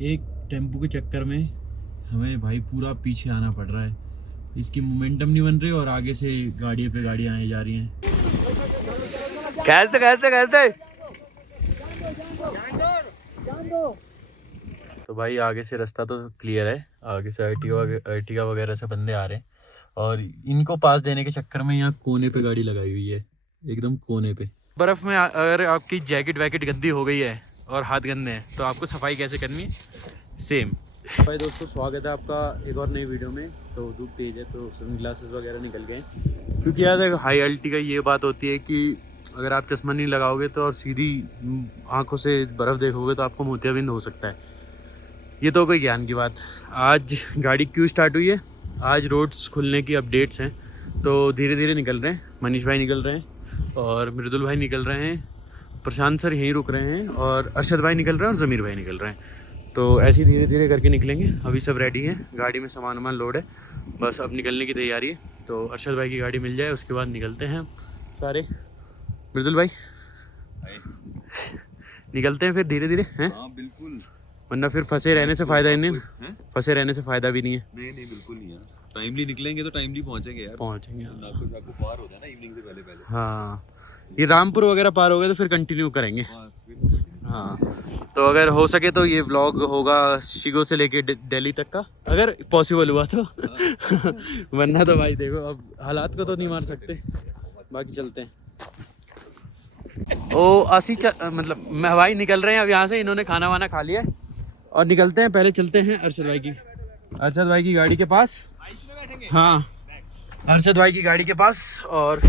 एक टेम्पो के चक्कर में हमें भाई पूरा पीछे आना पड़ रहा है। इसकी मोमेंटम नहीं बन रही और आगे से गाड़ी पे गाड़ियाँ आए जा रही हैं। कैसे कैसे कैसे तो भाई आगे से रास्ता तो क्लियर है, आगे से अर्टिगा वगैरह से बंदे आ रहे हैं और इनको पास देने के चक्कर में यहाँ कोने पे गाड़ी लगाई हुई है, एकदम कोने पे। बर्फ़ में अगर आपकी जैकेट वैकेट गंदी हो गई है और हाथ गंदे हैं तो आपको सफाई कैसे करनी है, सेम। भाई दोस्तों स्वागत है आपका एक और नई वीडियो में। तो धूप तेज़ है तो सन ग्लासेस वगैरह निकल गए, क्योंकि यार हाई एल्टी का ये बात होती है कि अगर आप चश्मा नहीं लगाओगे तो और सीधी आंखों से बर्फ़ देखोगे तो आपको मोतियाबिंद हो सकता है। ये तो कोई ज्ञान की बात। आज गाड़ी क्यों स्टार्ट हुई है, आज रोड्स खुलने की अपडेट्स हैं तो धीरे धीरे निकल रहे हैं। मनीष भाई निकल रहे हैं और मृदुल भाई निकल रहे हैं, प्रशांत सर यहीं रुक रहे हैं और अरशद भाई निकल रहे हैं और ज़मीर भाई निकल रहे हैं। तो ऐसे ही धीरे धीरे करके निकलेंगे। अभी सब रेडी है, गाड़ी में सामान वामान लोड है, बस अब निकलने की तैयारी है। तो अरशद भाई की गाड़ी मिल जाए उसके बाद निकलते हैं सारे। मृदुल भाई निकलते हैं फिर धीरे धीरे हैं। हाँ बिल्कुल, वरना फिर फंसे रहने से फ़ायदा ही नहीं, फंसे रहने से फ़ायदा भी नहीं है। नहीं बिल्कुल नहीं यार, टाइमली निकलेंगे तो टाइमली पहुंचेंगे यार, पहुंचेंगे आपको पार होता है ना इवनिंग से पहले। हाँ, ये रामपुर वगैरह पार हो गए तो फिर कंटिन्यू करेंगे। हाँ, तो अगर हो सके तो ये व्लॉग होगा शिगो से लेके दिल्ली तक का, अगर पॉसिबल हुआ तो। वरना तो भाई देखो अब हालात को तो नहीं मार सकते। बाकी चलते हैं। ओ असी मतलब मैं भाई निकल रहे हैं अब यहाँ से। इन्होंने खाना वाना खा लिया और निकलते हैं। पहले चलते हैं अरशद भाई की गाड़ी के पास। हाँ, अरशद भाई की गाड़ी के पास और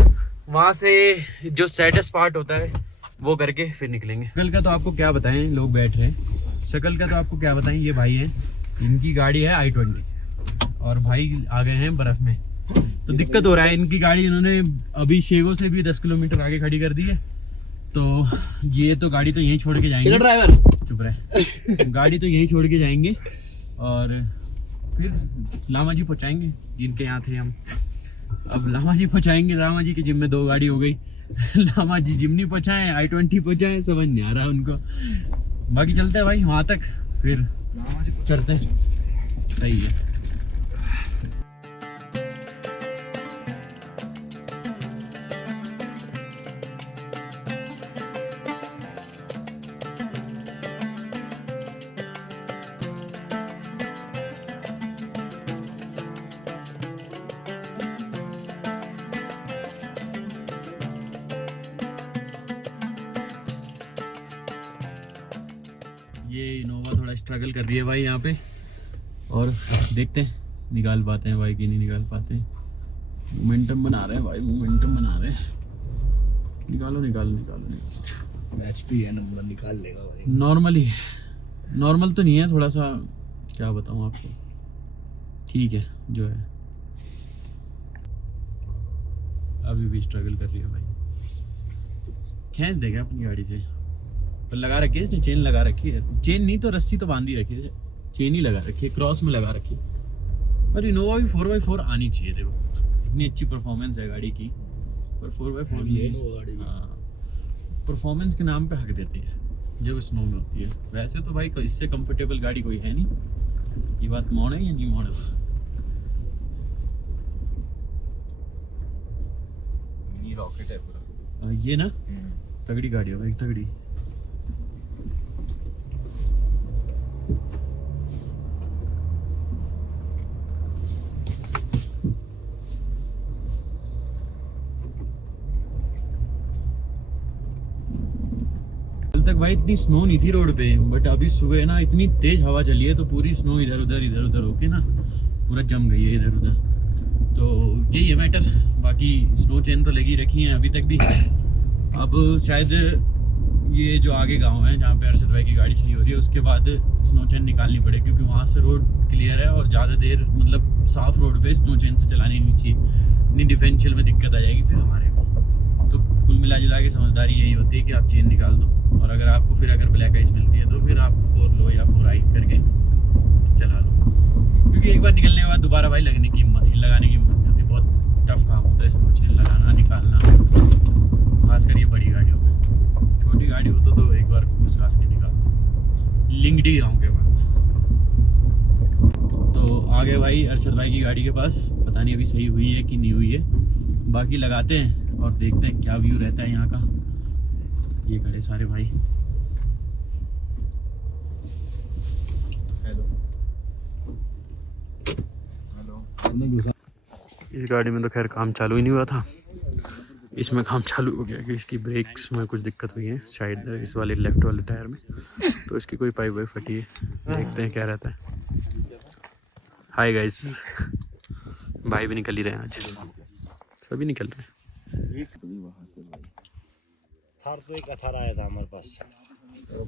वहाँ से जो सैडेस्ट पार्ट होता है वो करके फिर निकलेंगे। शक्ल का तो आपको क्या बताएं, लोग बैठ रहे हैं। शक्ल का तो आपको क्या बताएं, ये भाई हैं, इनकी गाड़ी है i20 और भाई आ गए हैं बर्फ़ में तो दिक्कत हो रहा है। इनकी गाड़ी इन्होंने अभी शेगो से भी 10 किलोमीटर आगे खड़ी कर दी है। तो ये तो गाड़ी तो यहीं छोड़ के जाएंगे। ड्राइवर चुप रहे। गाड़ी तो यहीं छोड़ के जाएंगे और फिर लामा जी पहुँचाएंगे जिनके यहाँ थे हम। अब लामा जी पहुँचाएंगे, लामा जी की जिम में 2 गाड़ी हो गई। लामा जी जिम नहीं पहुँचाएँ, i20 पहुँचाएँ, समझ नहीं आ रहा उनको। बाकी चलते हैं भाई वहाँ तक, फिर चलते हैं। सही है। ये इनोवा थोड़ा स्ट्रगल कर रही है भाई यहाँ पे और देखते हैं निकाल पाते हैं भाई कि नहीं निकाल पाते हैं। मोमेंटम बना रहे हैं भाई, मोमेंटम बना रहे हैं। निकालो मैच भी है, नंबर निकाल लेगा भाई। नॉर्मल तो नहीं है, थोड़ा सा क्या बताऊँ आपको, ठीक है जो है। अभी भी स्ट्रगल कर रही है भाई, खींच देगा अपनी गाड़ी से। पर लगा रखी है इसने, चेन लगा रखी है। चेन नहीं तो रस्सी तो बांधी रखी है, चेन ही लगा रखी है, क्रॉस में लगा रखी है। पर इनोवा भी 4x4 आनी चाहिए। देखो इतनी अच्छी परफॉर्मेंस है गाड़ी की, पर 4x4 भी है गाड़ी। हाँ, परफॉर्मेंस के नाम पे हक देती है जब स्नो में होती है। वैसे तो भाई इससे कंफर्टेबल गाड़ी कोई है नहीं। ये बात मोड़ है या नहीं मोड़? मिनी रॉकेट है पूरा ये ना, तगड़ी गाड़ी है भाई, तगड़ी। तक भाई इतनी स्नो नहीं थी रोड पे, बट अभी सुबह ना इतनी तेज हवा चली है तो पूरी स्नो इधर उधर होके ना पूरा जम गई है इधर उधर। तो यही है मैटर। बाकी स्नो चेन तो लगी रखी है अभी तक भी। अब शायद ये जो आगे गांव है जहाँ पे अरशद भाई की गाड़ी सही हो रही है उसके बाद स्नो चेन निकालनी पड़े, क्योंकि वहाँ से रोड क्लियर है और ज़्यादा देर मतलब साफ रोड पे स्नो चेन से चलानी नहीं चाहिए, नहीं डिफरेंशियल में दिक्कत आ जाएगी फिर हमारे को। तो कुल मिला जुला के समझदारी यही होती है कि आप चेन निकाल दो और अगर आपको फिर अगर ब्लैक आइस मिलती है तो फिर आप 4 लो या 4 आई करके चला लो, क्योंकि एक बार निकलने के बाद दोबारा भाई लगाने की हिम्मत नहीं होती। बहुत टफ काम होता है स्नो चेन लगाना निकालना, खासकर ये बड़ी गाड़ियों में। छोटी गाड़ी हो तो एक बार को सांस के निकाल दो, लिंगडी गाँव के बाद। आ गए भाई अरशद भाई की गाड़ी के पास, पता नहीं अभी सही हुई है कि नहीं हुई है, बाकी लगाते हैं और देखते हैं क्या व्यू रहता है यहाँ का। ये खड़े सारे भाई। Hello hello. इस गाड़ी में तो खैर काम चालू ही नहीं हुआ था, इसमें काम चालू हो गया कि इसकी ब्रेक्स में कुछ दिक्कत हुई है शायद इस वाले लेफ्ट वाले टायर में, तो इसकी कोई पाइप वाइप फटी है, देखते हैं क्या रहता है। हाय गाइस, भाई भी निकल ही रहे हैं आज, सभी निकल रहे हैं। थार तो एक अथार आया था हमारे पास,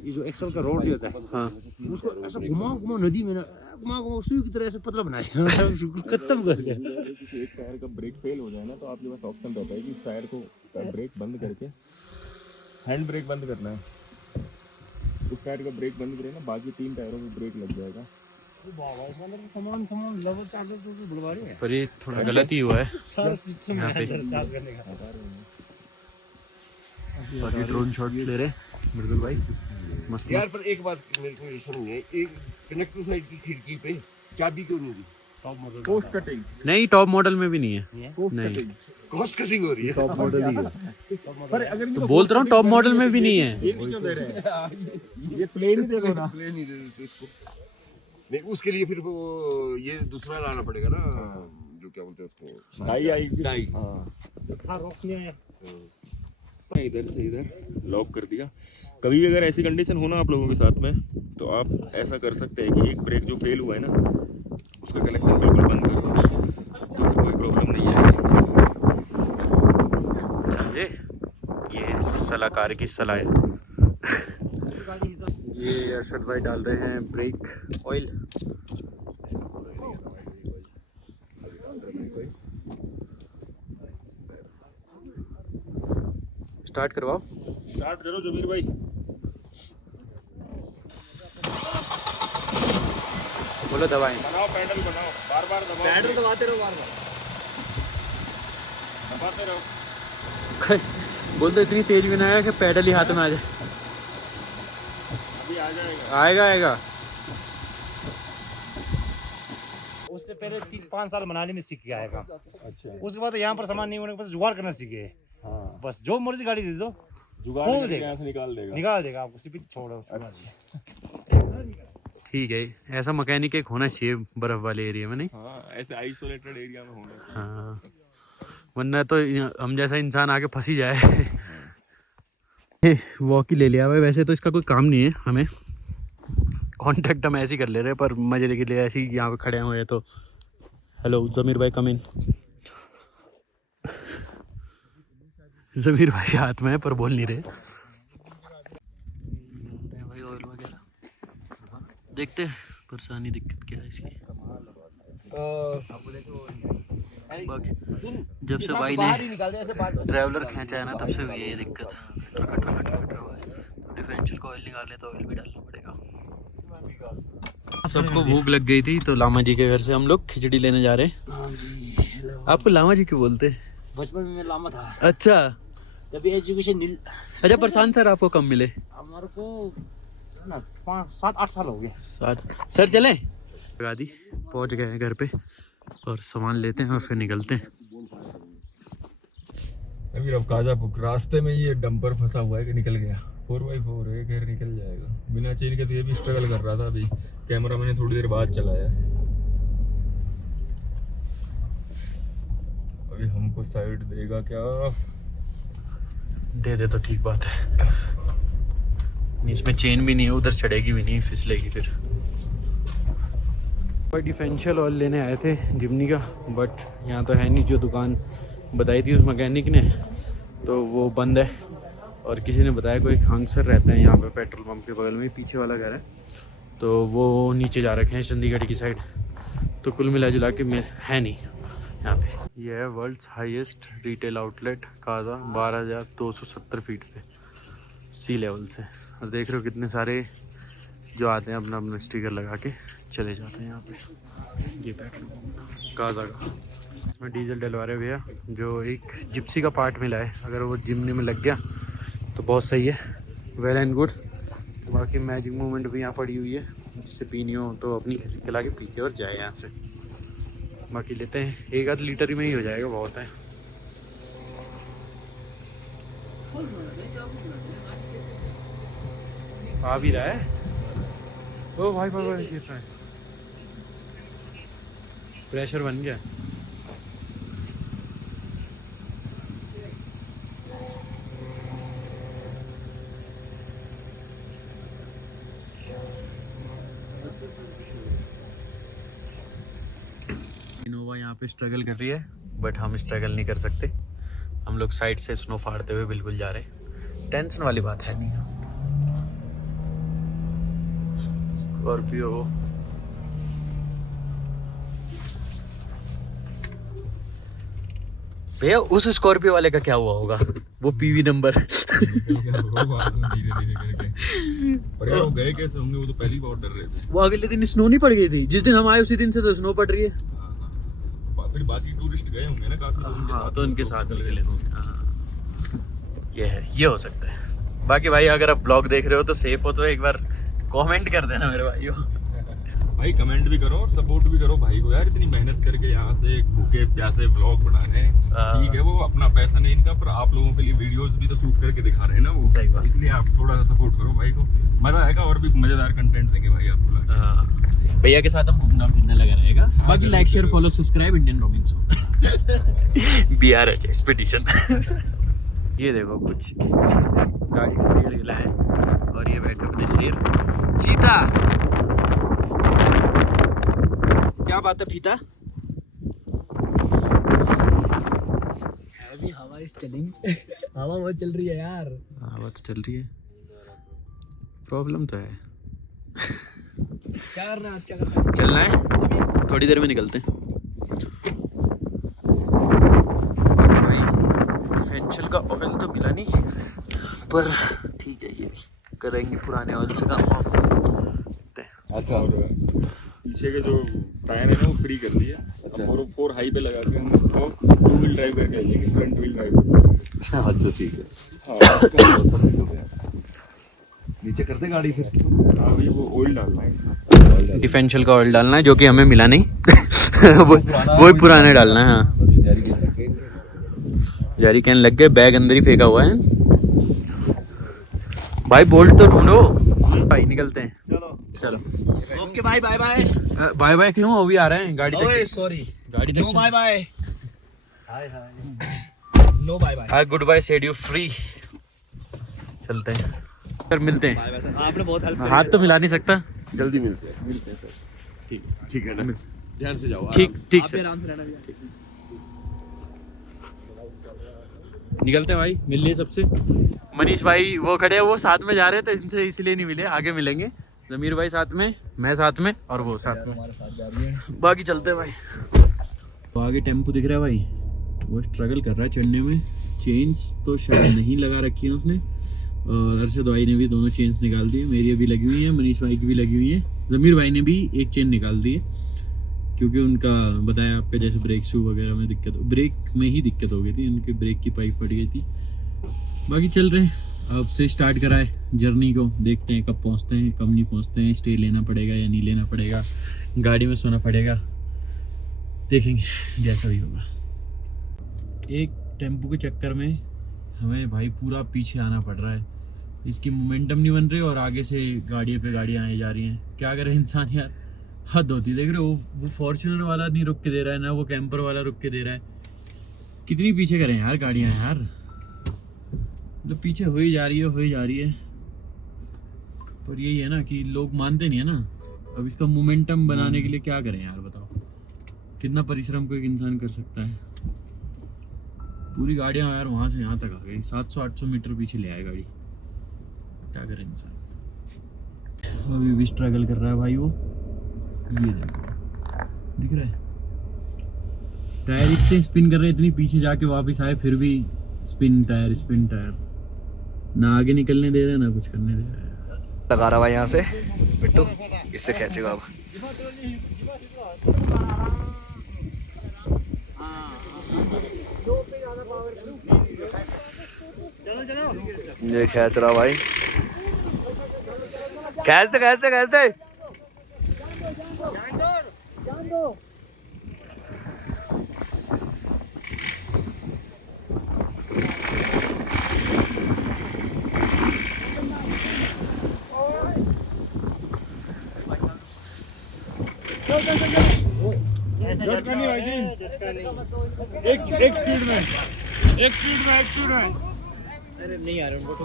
ये जो एक्सल का रोड होता है, हाँ उसको ऐसा घुमा नदी में घुमा सुई की तरह ऐसे पतला बनाया खत्म कर दिया। किसी एक टायर का ब्रेक फेल हो जाए ना, तो आपके पास ऑप्शन रहता है कि इस टायर को ब्रेक बंद करके हैंड ब्रेक बंद करना है। उस टायर का ब्रेक बंद करें ना, बाकी 3 टायरों में ब्रेक लग जाएगा। सामान लेवल चार्जर बुलवा रही है, पर ये थोड़ा गलत ही हुआ है सारा सिस्टम यहाँ पे। चार्ज करने का। बाकी ड्रोन शॉट ले रहे हैं बिल्कुल भाई, मस्त यार मस्त। पर एक बात मेरे को ये समझ नहीं आई, एक कनेक्टर साइड की खिड़की पे चाबी क्यों नहीं दी? टॉप मॉडल पोस्ट कटिंग, नहीं टॉप मॉडल में भी नहीं है, पोस्ट नहीं कटिंग। कॉस्ट कटिंग हो रही है। टॉप मॉडल ही है। पर अगर तो बोलता रहा हूँ टॉप मॉडल में भी नहीं है। ये नहीं क्यों दे रहे हैं? ये प्लेन ही दे दो ना। प्लेन ही दे देते इसको। नहीं उसके लिए फिर वो ये दूसरा लाना पड़ेगा ना, जो क्या बोलते हैं उसको, डाई आएगी। डाई। हाँ रॉक्स नहीं आया। इधर से इधर लॉक कर दिया। कभी अगर ऐसी कंडीशन हो ना आप लोगों के साथ में, तो आप ऐसा कर सकते हैं कि एक ब्रेक जो फेल हुआ है ना, उसका कनेक्शन बिल्कुल बंद कर दो, तो फिर कोई प्रॉब्लम नहीं आएगी। समझे, ये सलाहकार की सलाह है। ये अरशद भाई डाल रहे हैं ब्रेक ऑयल। स्टार्ट करवाओ। स्टार्ट करो जमीर भाई। बोलो दबाएं। बनाओ पैडल, बनाओ बार बार दबाओ, पैडल दबाते रहो, बार बार दबाते रहो। बोल तो इतनी तेज भी ना है कि पैडल ही हाथ में आ जाए। अभी आ जाएगा, आएगा आएगा। उससे पहले 3-5 साल मनाली में सीख के आएगा। अच्छा उसके बाद यहाँ पर सामान नहीं होने के बाद जुगाड़ करना सीखे। हाँ, बस जो मर्जी गाड़ी दे दो जुगाड़ खोल करके देगा। यहाँ से निकाल देगा। निकाल देगा आपको, सिर्फ छोड़ो। ठीक है, ऐसा मैकेनिक एक होना चाहिए बर्फ वाले एरिया में, नहीं? हाँ, ऐसे आइसोलेटेड एरिया में होना चाहिए। हाँ, वरना तो हम जैसा इंसान आके फंस ही जाए। वॉक ही ले लिया भाई, वैसे तो इसका कोई काम नहीं है हमें, कांटेक्ट हम ऐसे ही कर ले रहे हैं, पर मजे के लिए ऐसे ही यहाँ पे खड़े हुए हैं। तो हेलो जमीर भाई, कम इन। जमीर भाई हाथ में है पर बोल नहीं रहे भाई। ऑयल वगैरह देखते हैं, परेशानी दिक्कत क्या है इसकी। बाकी जब से भाई ने ट्रैवलर खींचा है ना, तब से हुई है ये दिक्कत। डिफरेंशियल को ऑयल निकालने तो ऑयल भी डालना पड़ेगा। सबको भूख लग गई थी, तो लामा जी के घर से हम लोग खिचड़ी लेने जा रहे हैं। हाँ जी, आपको लामा जी क्यों बोलते हैं? बचपन में मैं लामा था, अच्छा जब एजुकेशन अच्छा। प्रशांत सर आपको कब मिले? हमारे को ना 5-7-8 साल हो गए। सर चलें? गाड़ी पहुंच गए हैं घर पे, और सामान लेते हैं और फिर निकलते हैं। अभी अब काजापुर रास्ते में ये डंपर फंसा हुआ है कि निकल गया। 4x4 है, खैर निकल जाएगा बिना चेन के। तो ये भी स्ट्रगल कर रहा था, अभी कैमरा मैंने थोड़ी देर बाद चलाया। अभी हमको साइड देगा क्या? दे दे तो ठीक बात है। इसमें चेन भी नहीं है, उधर चढ़ेगी भी नहीं, फिसलेगी फिर। डिफरेंशियल ऑयल लेने आए थे जिमनी का, बट यहाँ तो है नहीं। जो दुकान बताई थी उस मैकेनिक ने, तो वो बंद है। और किसी ने बताया कोई खांगसर रहता है यहाँ पे पेट्रोल पंप के बगल में, पीछे वाला घर है, तो वो नीचे जा रखे हैं चंडीगढ़ की साइड। तो कुल मिला जुला के में है नहीं यहाँ पे। यह है world's highest retail outlet Kaza, 12,270 feet पे सी लेवल से। और देख रहे हो कितने सारे जो आते हैं अपना अपना स्टिकर लगा के चले जाते हैं यहाँ पे। ये पेट्रोल पंप काजा का, इसमें डीजल डलवा रहे भैया। जो एक जिप्सी का पार्ट मिला है, अगर वो जिमनी में लग गया तो बहुत सही है, वेल एंड गुड। बाकी मैजिक मूवमेंट भी यहाँ पड़ी हुई है, जिससे पीनी हो तो अपनी खिला के पी के और जाए यहाँ से। बाकी लेते हैं, 1 आध लीटर में ही हो जाएगा, बहुत है। आ भी रहा है। ओ भाई भाई भाई गिर रहा है, प्रेशर बन गया। इनोवा यहाँ पे स्ट्रगल कर रही है, बट हम स्ट्रगल नहीं कर सकते। हम लोग साइड से स्नो फाड़ते हुए बिल्कुल जा रहे हैं, टेंशन वाली बात है नहीं। स्कॉर्पियो भैया, उस स्कॉर्पियो वाले का क्या हुआ होगा? वो पीवी नंबर वो गए कैसे होंगे? वो तो पहली बार डर रहे थे। वो अगले दिन स्नो नहीं पड़ गई थी, जिस दिन हम आए उसी दिन से तो स्नो पड़ रही है। फिर बाकी टूरिस्ट गए होंगे ना काफी, तो उनके साथ निकले होंगे। हाँ, ये हो सकता है। बाकी भाई अगर आप ब्लॉग देख रहे हो तो सेफ हो तो एक बार कमेंट कर देना मेरे भाइयों। भाई कमेंट भी करो और सपोर्ट भी करो भाई को यार, इतनी मेहनत करके यहाँ से भूखे प्यासे व्लॉग बना रहे हैं। ठीक है, वो अपना पैसा नहीं इनका, पर आप लोगों के लिए वीडियोस भी तो शूट करके दिखा रहे हैं ना वो। सही बात। इसलिए आप थोड़ा सा सपोर्ट करो भाई को, मजा आएगा और भी मजेदार कंटेंट देंगे भाई आपको। भैया के साथ हम घूमना फिरना लगा रहेगा। बाकी like share follow subscribe Indian roaming show BRH expedition. ये देखो कुछ इस तरीके से गाड़ी गिला है और ये बैठे अपने शेर चीता। क्या बात है फीता? अभी हवा इस चलेंगे। हवा बहुत चल रही है यार। हवा तो चल रही है, प्रॉब्लम तो है। क्या करना है आज, क्या करना है? चलना है, थोड़ी देर में निकलते हैं। भाई फेंशल का ऑयल तो मिला नहीं, पर ठीक है, ये भी करेंगे पुराने ऑयल से काम। अच्छा, और पीछे के जो टायर है ना वो फ्री कर दिया। अच्छा, 4 हाई पे लगा के हम इसको 2 व्हील ड्राइव करके जाएंगे, फ्रंट व्हील ड्राइव। अच्छा ठीक है। हाँ, नीचे करते गाड़ी फिर। हाँ भाई, वो ऑयल डालना है, डिफेंशियल का ऑयल डालना है, जो कि हमें मिला नहीं। वो ही पुराने डालना है। हाँ, जारी कैन लग गए, बैग अंदर ही फेंका हुआ है भाई। बोल्ट तो ढूंढो भाई, निकलते हैं। चलो okay bye bye bye. Bye bye क्यों? अभी आ रहे हैं गाड़ी तक। सॉरी, गाड़ी नो तक bye bye. Hi hi. No bye bye. Hi good bye said you free. चलते हैं सर, मिलते हैं। आपने बहुत हेल्प हाथ तो मिला नहीं सकता। जल्दी मिलते हैं सर। ठीक है ना, ध्यान से जाओ। ठीक ठीक सर, आराम से रहना भैया। निकलते हैं भाई, मिल लिए सबसे। मनीष भाई वो खड़े हैं, वो साथ में जा रहे थे, इनसे इसलिए नहीं मिले, आगे मिलेंगे। जमीर भाई साथ में, मैं साथ में और वो साथ में, हमारे साथ जा रही है। बाकी चलते हैं भाई। तो आगे टेम्पो दिख रहा है भाई, वो स्ट्रगल कर रहा है चढ़ने में। चेन्स तो शायद नहीं लगा रखी है उसने, और अरशद भाई ने भी दोनों चेन्स निकाल दी है। मेरी अभी लगी हुई है, मनीष भाई की भी लगी हुई है, जमीर भाई ने भी एक चेन निकाल दी है, क्योंकि उनका बताया आपका जैसे ब्रेक शू वगैरह में दिक्कत, ब्रेक में ही दिक्कत हो गई थी, उनके ब्रेक की पाइप फट गई थी। बाकी चल रहे हैं, अब से स्टार्ट करा है जर्नी को, देखते हैं कब पहुंचते हैं कब नहीं पहुंचते हैं, स्टे लेना पड़ेगा या नहीं लेना पड़ेगा, गाड़ी में सोना पड़ेगा, देखेंगे जैसा भी होगा। एक टेम्पो के चक्कर में हमें भाई पूरा पीछे आना पड़ रहा है, इसकी मोमेंटम नहीं बन रही और आगे से गाड़ियों पे गाड़ियाँ आई जा रही हैं। क्या करे इंसान यार, हद होती। देख रहे हो वो फॉर्च्यूनर वाला नहीं रुक के दे रहा है, ना वो कैंपर वाला रुक के दे रहा है। कितनी पीछे करें यार गाड़ियाँ यार, तो पीछे हो ही जा रही है। पर यही है ना कि लोग मानते नहीं है ना। अब इसका मोमेंटम बनाने के लिए क्या करें यार, बताओ कितना परिश्रम को एक इंसान कर सकता है। पूरी गाड़ियाँ यार वहाँ से यहाँ तक आ गई, 700-800 मीटर पीछे ले आए गाड़ी, क्या करे इंसान। अभी भी स्ट्रगल कर रहा है भाई वो, ये देखो दिख रहा है, टायर इतने स्पिन कर रहे हैं, इतनी पीछे जाके वापस आए फिर भी स्पिन टायर, ना आगे निकलने दे रहे ना कुछ करने दे रहे। लगा रहा है यहाँ से पिट्टू, इससे खींचेगा अब। ये खींच रहा भाई, खींचते झटका नहीं भाई जी, एक स्पीड में। अरे नहीं आ रहा उनको।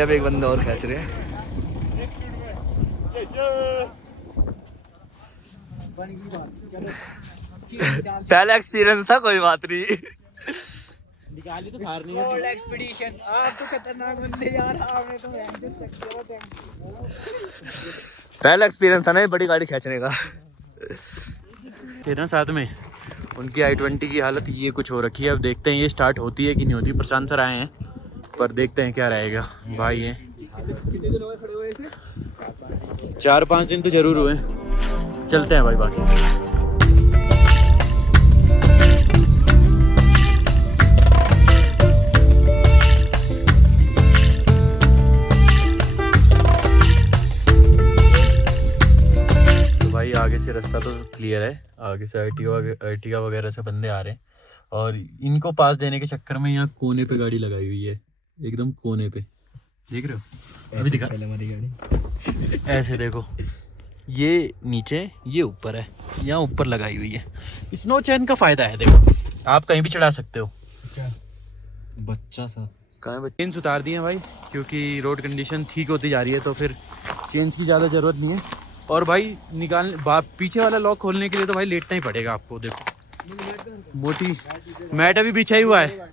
अब एक बंदा और खींच रहे हैं। पहला एक्सपीरियंस था, कोई बात नहीं। निकाली तो फार नहीं है। गोल्ड एक्सपीडिशन आप तो खतरनाक बंदे यार, आपने तो पहला एक्सपीरियंस था ना ये बड़ी गाड़ी खींचने का। थे ना साथ में, उनकी i20 की हालत ये कुछ हो रखी है। अब देखते हैं ये स्टार्ट होती है कि नहीं होती। प्रशांत सर आए हैं, पर देखते हैं क्या रहेगा। भाई हैं, कितने दिन हो गए खड़े हुए इसे? 4-5 दिन तो जरूर हुए। चलते हैं भाई बाकी। भाई आगे से रास्ता तो क्लियर है, आगे से अर्टिगा वगैरह से बंदे आ रहे हैं, और इनको पास देने के चक्कर में यहाँ कोने पे गाड़ी लगाई हुई है, एकदम कोने पे। देख रहे हो? अभी दिखा हमारी गाड़ी ऐसे देखो, ये नीचे ये ऊपर है, यहाँ ऊपर लगाई हुई है। स्नो चैन का फायदा है, देखो आप कहीं भी चढ़ा सकते हो। बच्चा सा कहाँ है? चेन्स उतार दिए भाई, क्योंकि रोड कंडीशन ठीक होती जा रही है, तो फिर चेन्स की ज़्यादा ज़रूरत नहीं है। और भाई पीछे वाला लॉक खोलने के लिए तो भाई लेटना ही पड़ेगा आपको। देखो मोटी मैट अभी बिछा ही हुआ है।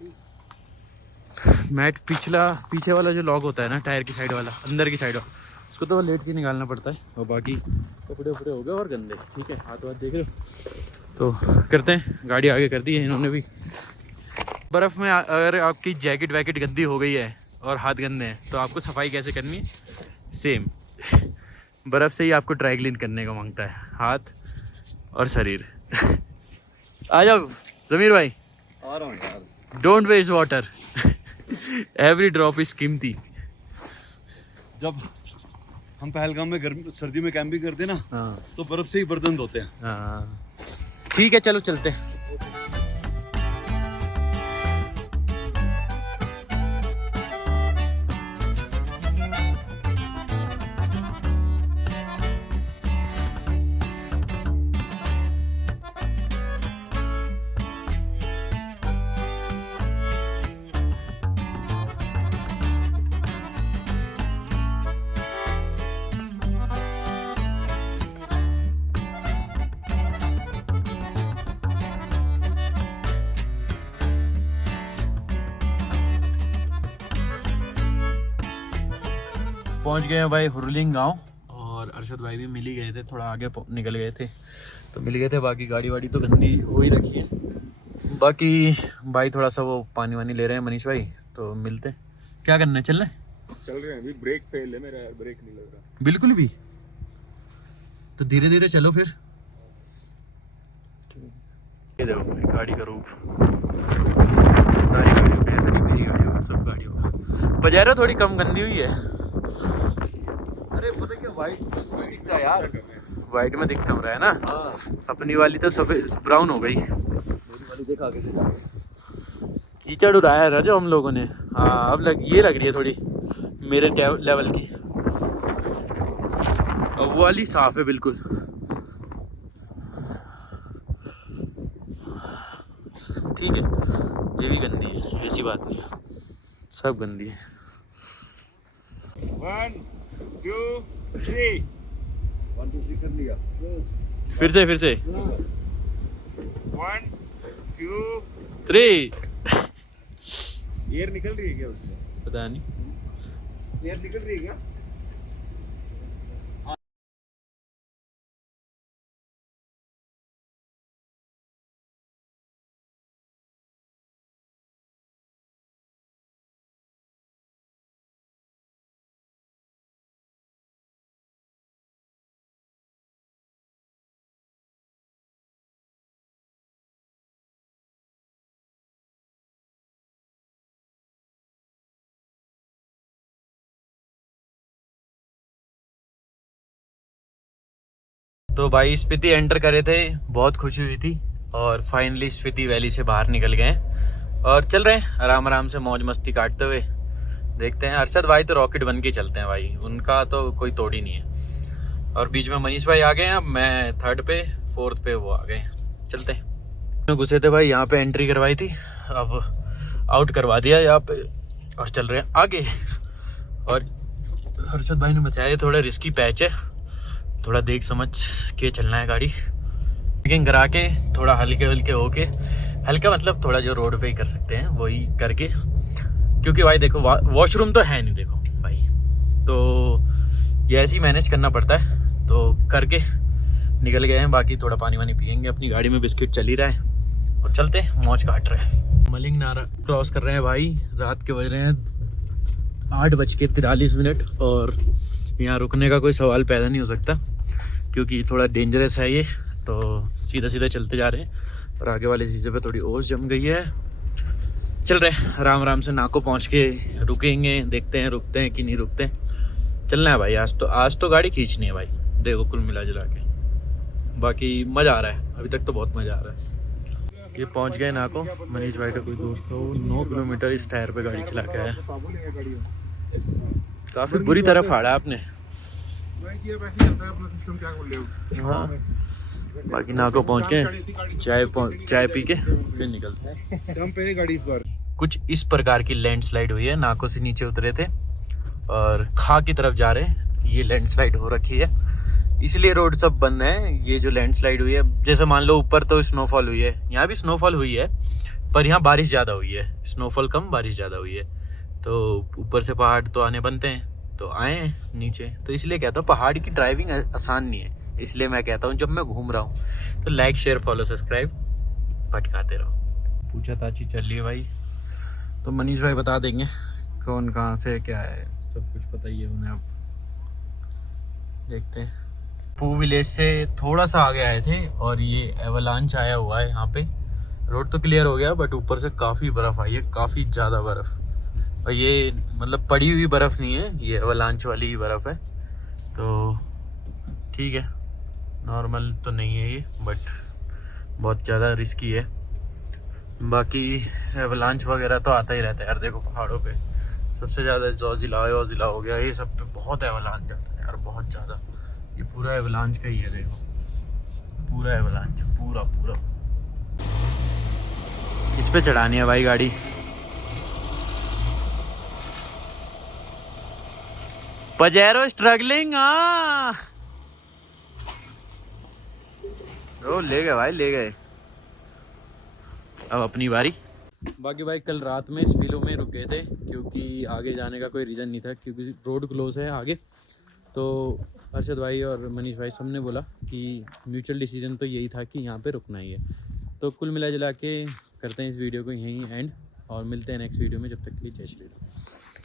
मैट पीछे वाला जो लॉक होता है ना, टायर की साइड वाला, अंदर की साइड वाला, उसको तो लेट के निकालना पड़ता है। और बाकी कपड़े वपड़े हो गए और गंदे, ठीक है, हाथ वाथ देख रहे हो। तो करते हैं, गाड़ी आगे कर दी है इन्होंने भी। बर्फ़ में अगर आपकी जैकेट वैकेट गंदी हो गई है और हाथ गंदे हैं, तो आपको सफाई कैसे करनी है? सेम बर्फ़ से ही आपको ड्राई क्लीन करने का मांगता है, हाथ और शरीर। आ जाओ ज़मीर भाई, आ रहा हूँ यार। Don't waste water, every drop is कीमती। जब हम पहलगाम में गर्मी सर्दी में कैंपिंग करते ना, हाँ तो बर्फ से ही बर्तन धोते हैं। हाँ, ठीक है, चलो चलते हैं। पहुंच गए हैं भाई हुरलिंग गांव, और अरशद भाई भी मिल ही गए थे, थोड़ा आगे निकल गए थे तो मिल गए थे। बाकी गाड़ी वाड़ी तो गंदी हो ही रखी है। बाकी भाई थोड़ा सा वो पानी वानी ले रहे हैं मनीष भाई, तो मिलते हैं। क्या करना है, चलना है? चल रहे हैं अभी, ब्रेक फेल है मेरा यार, ब्रेक नहीं लग रहा बिल्कुल भी, तो धीरे धीरे चलो फिर। ये देखो गाड़ी का रूप, सारी गाड़ियों में, ऐसा नहीं मेरी गाड़ी होगा, सब गाड़ी होगा। पजेरो थोड़ी कम गंदी हुई है। अरे पता क्या, वाइट दिखता है यार। वाइट में दिख कम रहा है ना। अपनी वाली तो सफेद ब्राउन हो गई। वाली देखा आगे से जा। कीचड़ उड़ाया था जो हम लोगों ने। हाँ अब ये लग रही है थोड़ी मेरे लेवल की। अब वो वाली साफ है बिल्कुल। ठीक है, ये भी गंदी है, ऐसी बात नहीं, सब गंदी है। 1 2 3 1 2 3 कर लिया। फिर से 1 2 3। एयर निकल रही है क्या उससे? पता नहीं। एयर निकल रही है क्या? तो भाई स्पीति एंटर करे थे, बहुत खुशी हुई थी, और फाइनली स्पीति वैली से बाहर निकल गए और चल रहे हैं आराम आराम से मौज मस्ती काटते हुए। देखते हैं, अरशद भाई तो रॉकेट बन के चलते हैं भाई, उनका तो कोई तोड़ ही नहीं है। और बीच में मनीष भाई आ गए हैं, अब मैं 3rd पे 4th पे वो आ गए हैं। चलते हैं। घुसे थे भाई, यहाँ पे एंट्री करवाई थी, अब आउट करवा दिया यहाँ पे और चल रहे हैं आगे। और हर्षद भाई ने बताया ये थोड़ा रिस्की पैच है, थोड़ा देख समझ के चलना है गाड़ी, लेकिन करा के थोड़ा हल्के होके, हल्का मतलब थोड़ा जो रोड पे ही कर सकते हैं वही करके, क्योंकि भाई देखो वॉशरूम तो है नहीं देखो भाई, तो ये ऐसे ही मैनेज करना पड़ता है। तो करके निकल गए हैं, बाकी थोड़ा पानी वानी पियेंगे, अपनी गाड़ी में बिस्किट चल ही रहा है और चलते मौज काट रहे हैं। मलिंग नारा क्रॉस कर रहे हैं भाई, रात के बज रहे हैं 8:43 और यहाँ रुकने का कोई सवाल पैदा नहीं हो सकता, क्योंकि थोड़ा डेंजरस है ये, तो सीधा चलते जा रहे हैं और आगे वाले चीज़े पे थोड़ी ओस जम गई है। चल रहे हैं आराम से, नाको पहुँच के रुकेंगे, देखते हैं रुकते हैं कि नहीं रुकते। चलना है भाई, आज तो गाड़ी खींचनी है भाई, देखो कुल मिला जुला के, बाकी मज़ा आ रहा है, अभी तक तो बहुत मज़ा आ रहा है। ये पहुंच गए नाको, मनीष भाई का कोई दोस्त तो 9 किलोमीटर इस टायर पे गाड़ी चला के आया, काफ़ी बुरी तरह फाड़ा आपने। हाँ, बाकी नाको पहुंच गए, चाय पी के फिर निकलते हैं। कुछ इस प्रकार की लैंडस्लाइड हुई है, नाको से नीचे उतरे थे और खा की तरफ जा रहे हैं, ये लैंडस्लाइड हो रखी है, इसलिए रोड सब बंद है। ये जो लैंडस्लाइड हुई है, जैसे मान लो ऊपर तो स्नोफॉल हुई है, यहाँ भी स्नोफॉल हुई है, पर यहाँ बारिश ज़्यादा हुई है, स्नोफॉल कम बारिश ज़्यादा हुई है, तो ऊपर से पहाड़ तो आने बनते हैं, तो आए हैं नीचे। तो इसलिए कहता हूँ पहाड़ की ड्राइविंग आसान नहीं है, इसलिए मैं कहता हूँ जब मैं घूम रहा हूँ तो लाइक शेयर फॉलो सब्सक्राइब भटकाते रहो। पूछा ताची चल रही है भाई, तो मनीष भाई बता देंगे कौन कहाँ से क्या है, सब कुछ पता ही है उन्हें। अब देखते हैं। पू विलेज से थोड़ा सा आगे आए थे और ये एवलांच आया हुआ है यहाँ पे। रोड तो क्लियर हो गया बट ऊपर से काफ़ी बर्फ़ आई है, काफ़ी ज़्यादा बर्फ़, और ये मतलब पड़ी हुई बर्फ़ नहीं है, ये एवलांच वाली ही बर्फ़ है, तो ठीक है, नॉर्मल तो नहीं है ये, बट बहुत ज़्यादा रिस्की है। बाकी एवलांच वगैरह तो आता ही रहता है यार, देखो पहाड़ों पे सबसे ज़्यादा ज़ोजिला हो गया, ये सब पे बहुत एवलांच आता है यार, बहुत ज़्यादा। ये पूरा एवलांच का ही है, देखो पूरा एवलांच, पूरा इस पे चढ़ानी है भाई गाड़ी। Pajero struggling. ओ ले गए भाई, ले गए। अब अपनी बारी। बाकी भाई कल रात में स्पीलो में रुके थे, क्योंकि आगे जाने का कोई रीज़न नहीं था, क्योंकि रोड क्लोज है आगे। तो हर्षद भाई और मनीष भाई सबने बोला कि म्यूचुअल डिसीजन तो यही था कि यहाँ पे रुकना ही है। तो कुल मिला जुला के करते हैं इस वीडियो को यहीं एंड, और मिलते हैं नेक्स्ट वीडियो में, जब तक के लिए जय श्री राम।